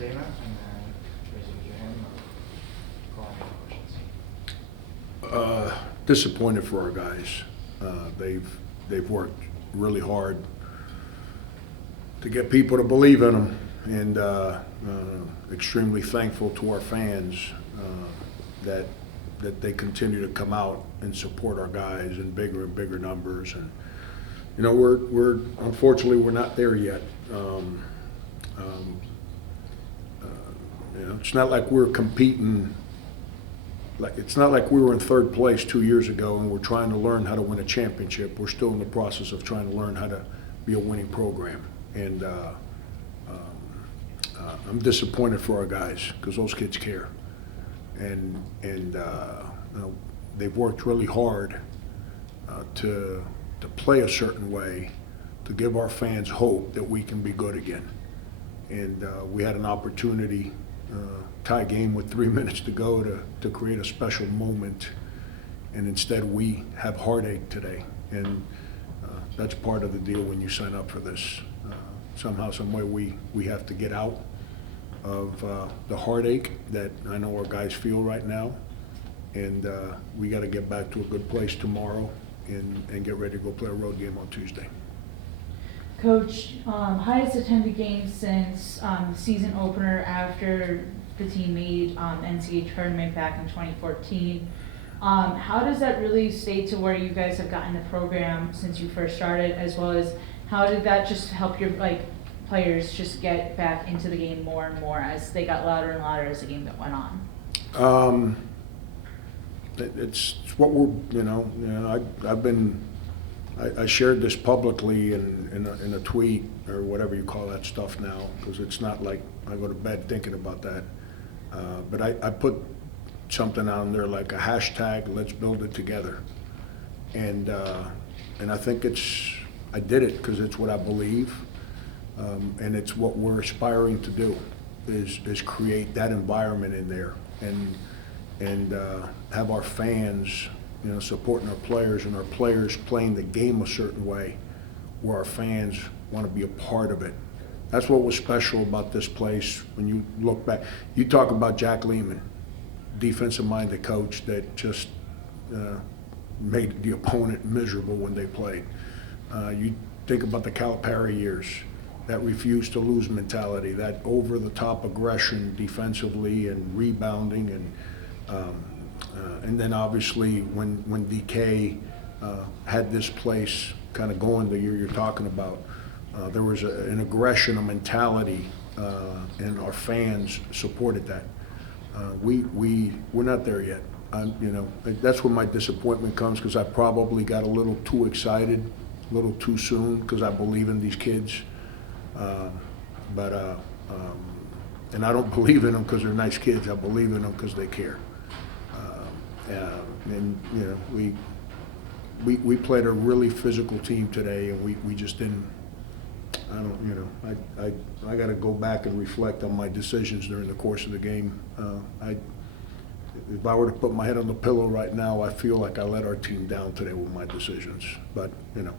statement and then raise your hand or call any questions. Disappointed for our guys. They've worked really hard to get people to believe in them, and extremely thankful to our fans that they continue to come out and support our guys in bigger and bigger numbers. And you know, we're unfortunately we're not there yet. You know, it's not like we're competing. Like, it's not like we were in third place 2 years ago and we're trying to learn how to win a championship. We're still in the process of trying to learn how to be a winning program. And I'm disappointed for our guys because those kids care. And you know, they've worked really hard to play a certain way, to give our fans hope that we can be good again. And we had an opportunity, tie game with 3 minutes to go, to create a special moment, and instead we have heartache today. And that's part of the deal when you sign up for this. Somehow, some way, we have to get out of the heartache that I know our guys feel right now, and we got to get back to a good place tomorrow and get ready to go play a road game on Tuesday. Coach, highest attended game since season opener after the team made NCAA tournament back in 2014. How does that really state to where you guys have gotten the program since you first started, as well as how did that just help your players just get back into the game more and more as they got louder and louder as the game went on? It's what we're, you know, I shared this publicly in a tweet or whatever you call that stuff now, because it's not like I go to bed thinking about that. But I put something on there like a hashtag, let's build it together. And I think I did it because it's what I believe. And it's what we're aspiring to do, is create that environment in there and have our fans, you know, supporting our players, and our players playing the game a certain way where our fans want to be a part of it. That's what was special about this place. When you look back, you talk about Jack Lehman, defensive-minded coach that just made the opponent miserable when they played. You think about the Calipari years, that refuse to lose mentality, that over-the-top aggression defensively and rebounding, and then obviously when DK had this place kind of going the year you're talking about, there was an aggression, a mentality, and our fans supported that. We're not there yet. You know, that's where my disappointment comes, because I probably got a little too excited, a little too soon, because I believe in these kids. And I don't believe in them because they're nice kids. I believe in them because they care. And you know, we played a really physical team today, and we just didn't. I don't, you know, I got to go back and reflect on my decisions during the course of the game. If I were to put my head on the pillow right now, I feel like I let our team down today with my decisions. But you know,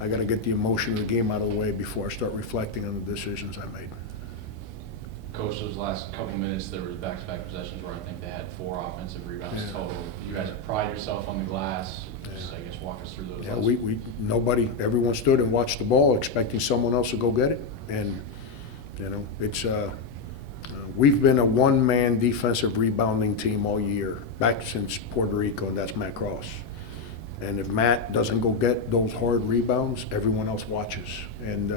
I got to get the emotion of the game out of the way before I start reflecting on the decisions I made. Coach, those last couple minutes, there was back-to-back possessions where I think they had 4 offensive rebounds total. You guys pride yourself on the glass. Just, I guess, walk us through those. Yeah, everyone stood and watched the ball, expecting someone else to go get it. And you know, it's we've been a one-man defensive rebounding team all year, back since Puerto Rico, and that's Matt Cross. And if Matt doesn't go get those hard rebounds, everyone else watches. And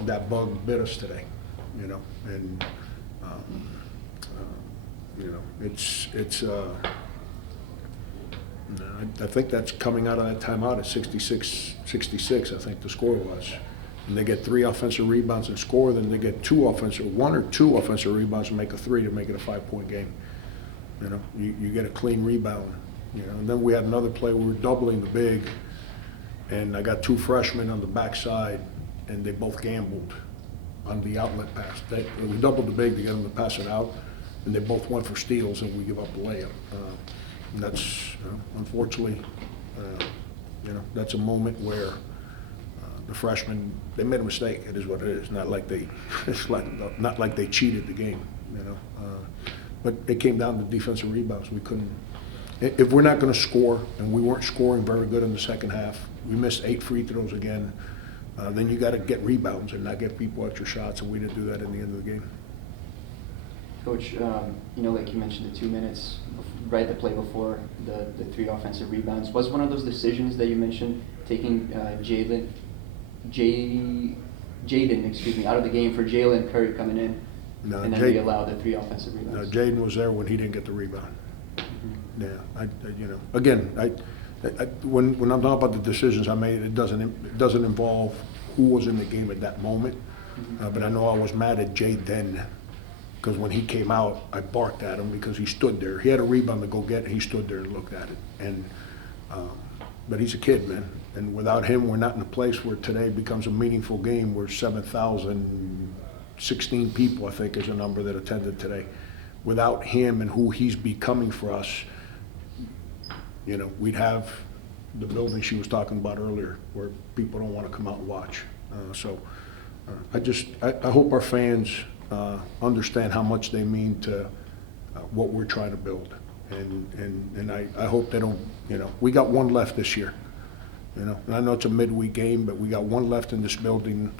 that bug bit us today, you know. And you know, I think that's coming out of that timeout at 66, I think the score was. And they get 3 offensive rebounds and score, then they get 1 or 2 offensive rebounds and make a 3 to make it a 5-point game. You know, you get a clean rebound. You know, and then we had another play where we were doubling the big, and I got 2 freshmen on the backside, and they both gambled on the outlet pass. We doubled the big to get them to pass it out, and they both went for steals, and we give up the layup. And that's, unfortunately, you know, that's a moment where the freshmen, they made a mistake. It is what it is. Not like they, not like they cheated the game, you know. But it came down to defensive rebounds. We couldn't. If we're not going to score, and we weren't scoring very good in the second half, we missed 8 free throws again. Then you got to get rebounds and not get people extra shots, and we didn't do that in the end of the game. Coach, like you mentioned, the 2 minutes right at the play before the 3 offensive rebounds was one of those decisions that you mentioned, taking Jaden, out of the game for Jalen Curry coming in, No, and then we allowed the 3 offensive No, rebounds. Jaden was there when he didn't get the rebound. Mhm. Yeah, again, when I'm talking about the decisions I made, it doesn't involve who was in the game at that moment. Mhm. But I know I was mad at Jaden, because when he came out, I barked at him because he stood there. He had a rebound to go get, and he stood there and looked at it. And but he's a kid, man. And without him, we're not in a place where today becomes a meaningful game where 7,016 people, I think, is the number that attended today. Without him and who he's becoming for us, we'd have the building she was talking about earlier, where people don't want to come out and watch. I hope our fans understand how much they mean to what we're trying to build. And I hope they don't, we got one left this year. And I know it's a midweek game, but we got one left in this building.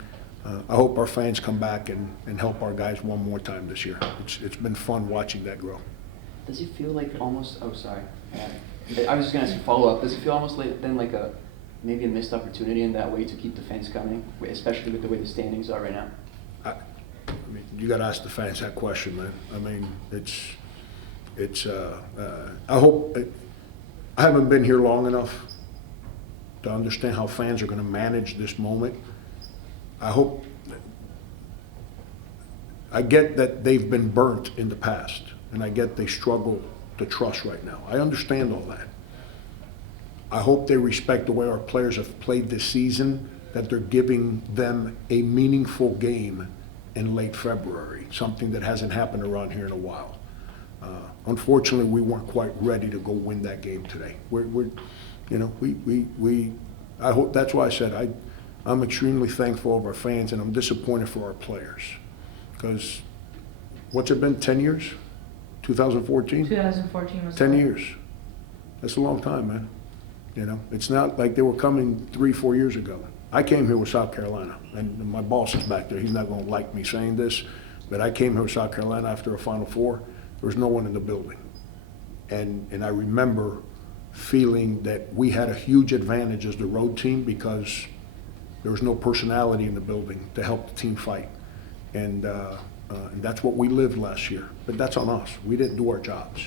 I hope our fans come back and help our guys one more time this year. It's been fun watching that grow. Does it feel like almost? Oh, sorry. I was just gonna ask a follow up. Does it feel almost like maybe a missed opportunity in that way to keep the fans coming, especially with the way the standings are right now? I mean, you got to ask the fans that question, man. I mean, I hope. I haven't been here long enough to understand how fans are going to manage this moment. I hope. I get that they've been burnt in the past, and I get they struggle to trust right now. I understand all that. I hope they respect the way our players have played this season, that they're giving them a meaningful game in late February, something that hasn't happened around here in a while. Unfortunately, we weren't quite ready to go win that game today. I hope, that's why I said I'm extremely thankful of our fans, and I'm disappointed for our players. Because what's it been, 10 years? 2014? 2014 was 10 years. That's a long time, man. It's not like they were coming 3-4 years ago. I came here with South Carolina, and my boss is back there. He's not going to like me saying this, but I came here with South Carolina after a Final Four. There was no one in the building. And I remember feeling that we had a huge advantage as the road team because there was no personality in the building to help the team fight. And that's what we lived last year. But that's on us. We didn't do our jobs.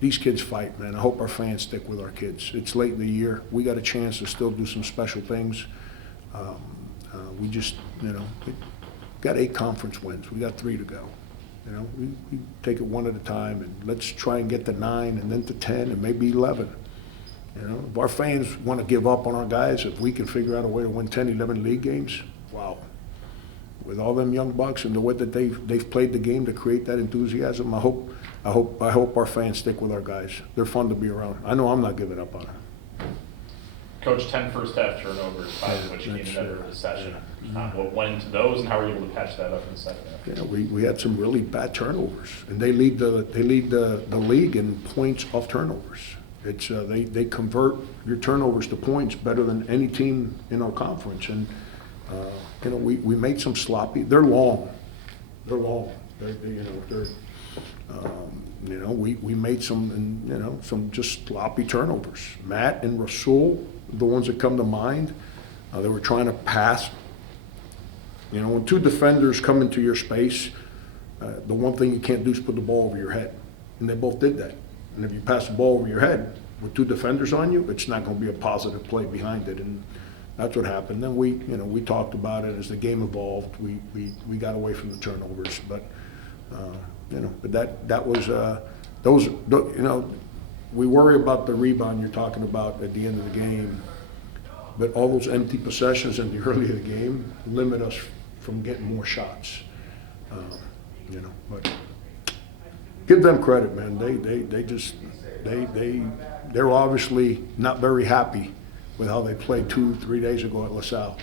These kids fight, man. I hope our fans stick with our kids. It's late in the year. We got a chance to still do some special things. We just, we got 8 conference wins. We got 3 to go. We take it one at a time, and let's try and get to 9 and then to 10 and maybe 11. If our fans want to give up on our guys, if we can figure out a way to win 10, 11 league games, wow. With all them young bucks and the way that they've played the game to create that enthusiasm, I hope our fans stick with our guys. They're fun to be around. I know I'm not giving up on them. Coach, 10 first half turnovers, 5 of which came in under the session. What went into those, and how were you able to patch that up in the second half? Yeah, we had some really bad turnovers, and they lead the league in points off turnovers. It's they convert your turnovers to points better than any team in our conference, and we made some sloppy. They're long. We made some just sloppy turnovers. Matt and Rasul, the ones that come to mind, they were trying to pass. When 2 defenders come into your space, the one thing you can't do is put the ball over your head. And they both did that. And if you pass the ball over your head with 2 defenders on you, it's not going to be a positive play behind it. And that's what happened. Then we talked about it as the game evolved. We got away from the turnovers, but that was those. We worry about the rebound you're talking about at the end of the game, but all those empty possessions in the early of the game limit us from getting more shots. But give them credit, man. They're obviously not very happy with how they played 2-3 days ago at LaSalle.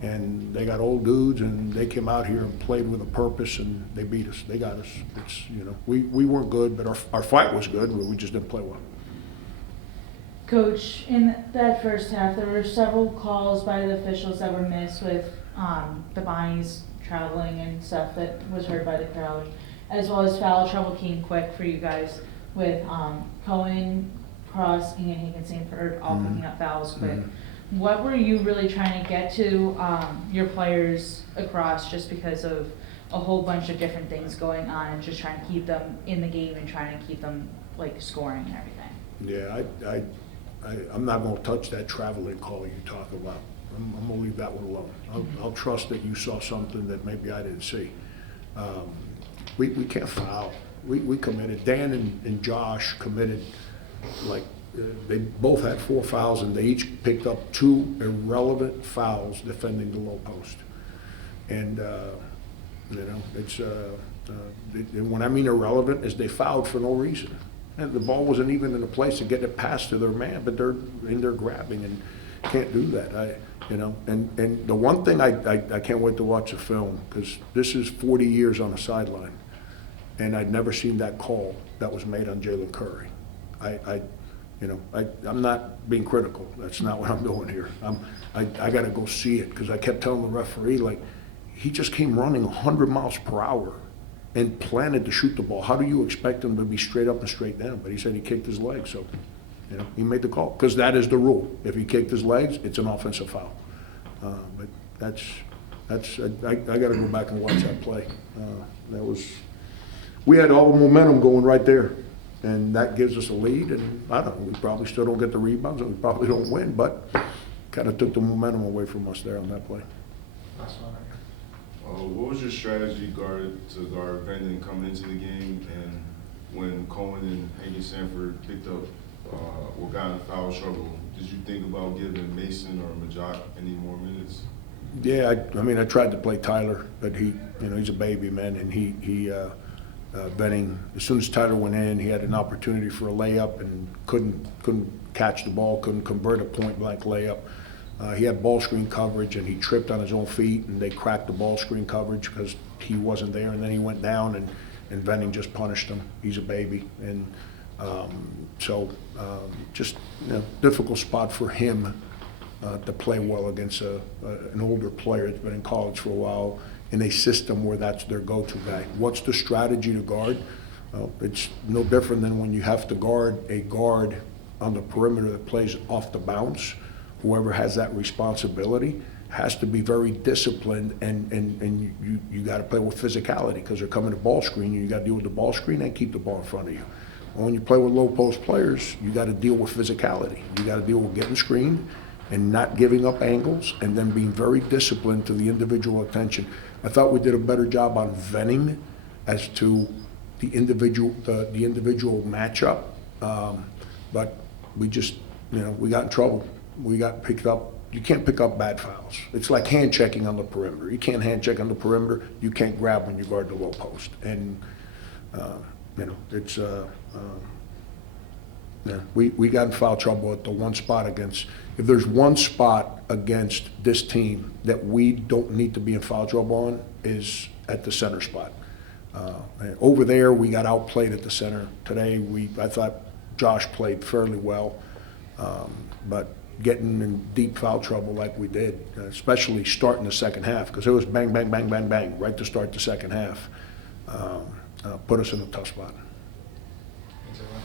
And they got old dudes, and they came out here and played with a purpose, and they beat us. They got us. It's, you know, we weren't good, but our fight was good, but we just didn't play well. Coach, in that first half, there were several calls by the officials that were missed with the Bonnies traveling and stuff that was heard by the crowd, as well as foul trouble came quick for you guys with Cohen, Cross, and Higginson for all picking up fouls quick. What were you really trying to get to your players across, just because of a whole bunch of different things going on, and just trying to keep them in the game and trying to keep them like scoring and everything? Yeah, I'm not going to touch that traveling call you talk about. I'm going to leave that one alone. I'll trust that you saw something that maybe I didn't see. We can't foul. We committed. Dan and Josh committed, like, they both had 4 fouls, and they each picked up 2 irrelevant fouls defending the low post. And, you know, it's, and when I mean irrelevant, is they fouled for no reason. And the ball wasn't even in a place to get it past to their man, but they're in there grabbing and can't do that. You know, and the one thing I can't wait to watch the film, because this is 40 years on the sideline, and I'd never seen that call that was made on Jalen Curry. I'm not being critical. That's not what I'm doing here. I got to go see it, because I kept telling the referee, like, he just came running 100 miles per hour and planted to shoot the ball. How do you expect him to be straight up and straight down? But he said he kicked his leg, so, you know, he made the call, because that is the rule. If he kicked his legs, it's an offensive foul. But I got to go back and watch that play. We had all the momentum going right there, and that gives us a lead. And I don't know, we probably still don't get the rebounds, and we probably don't win, but kind of took the momentum away from us there on that play. Last one right here. What was your strategy to guard Vanden coming into the game, and when Cohen and Hanky Sanford picked up or got in foul trouble, did you think about giving Mason or Majak any more minutes? Yeah, I mean, I tried to play Tyler, but he's a baby, man, and Venning, as soon as Tyler went in, he had an opportunity for a layup and couldn't catch the ball, couldn't convert a point-blank layup. He had ball screen coverage, and he tripped on his own feet, and they cracked the ball screen coverage because he wasn't there, and then he went down, and Venning just punished him. He's a baby, and just difficult spot for him to play well against an older player that's been in college for a while in a system where that's their go-to guy. What's the strategy to guard? It's no different than when you have to guard a guard on the perimeter that plays off the bounce. Whoever has that responsibility has to be very disciplined, and you got to play with physicality, because they're coming to ball screen, and you got to deal with the ball screen and keep the ball in front of you. When you play with low post players, you got to deal with physicality. You got to deal with getting screened and not giving up angles, and then being very disciplined to the individual attention. I thought we did a better job on venting as to the individual matchup, but we just, we got in trouble. We got picked up. You can't pick up bad fouls. It's like hand checking on the perimeter. You can't hand check on the perimeter. You can't grab when you guard the low post. And we got in foul trouble at the one spot against. If there's one spot against this team that we don't need to be in foul trouble on, is at the center spot. Over there, we got outplayed at the center. Today, I thought Josh played fairly well, but getting in deep foul trouble like we did, especially starting the second half, because it was bang, bang, bang, bang, bang right to start the second half, put us in a tough spot. Thanks, everyone.